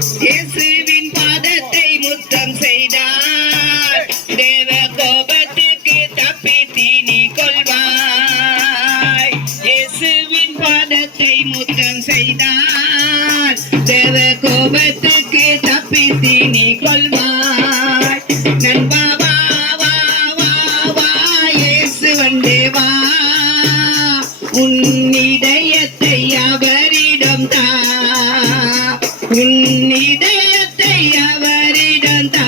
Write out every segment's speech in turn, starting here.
இயேசுவின் பாதத்தை முத்தம் செய்தார் தேவ கோபத்துக்கு தப்பித்து நீ கொள்வாய். இயேசுவின் பாதத்தை முத்தம் செய்தார் தேவ கோபத்துக்கு தப்பித்து நீ கொள்வாய். நண்பா வா வா வா வா இயேசு வந்தே வா, உன் இதயத்தை அவரிடம் தா, உன் இதயத்தை அவரிடம் தா.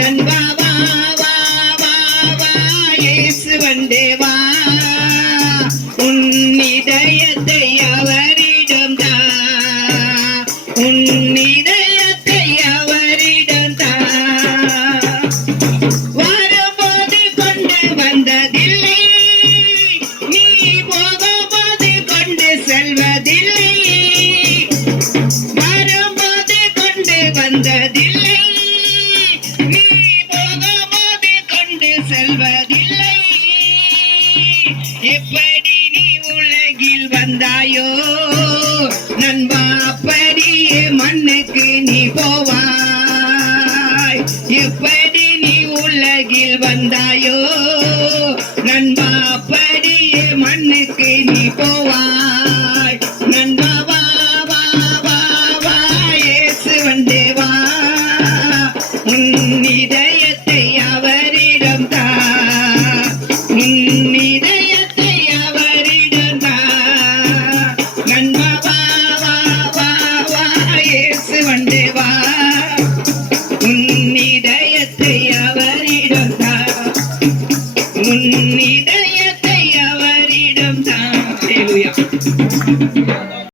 நண்பா வா வா வா வா இயேசு வந்தே வா, உன் இதயத்தை அவரிடம் தா, உன் இதயத்தை அவரிடம் தா. வரும்போது கொண்டு வந்ததில்லை, நீ போகும்போது கொண்டு செல்வதில்லை. வரும்போது கொண்டு வந்ததில்லை, நீ போகும்போது கொண்டு செல்வதில்லை. எப்படி நீ உலகில் வந்தாயோ நண்பா, அப்படியே மண்ணுக்கு நீ போவாய். எப்படி நீ உலகில் வந்தாயோ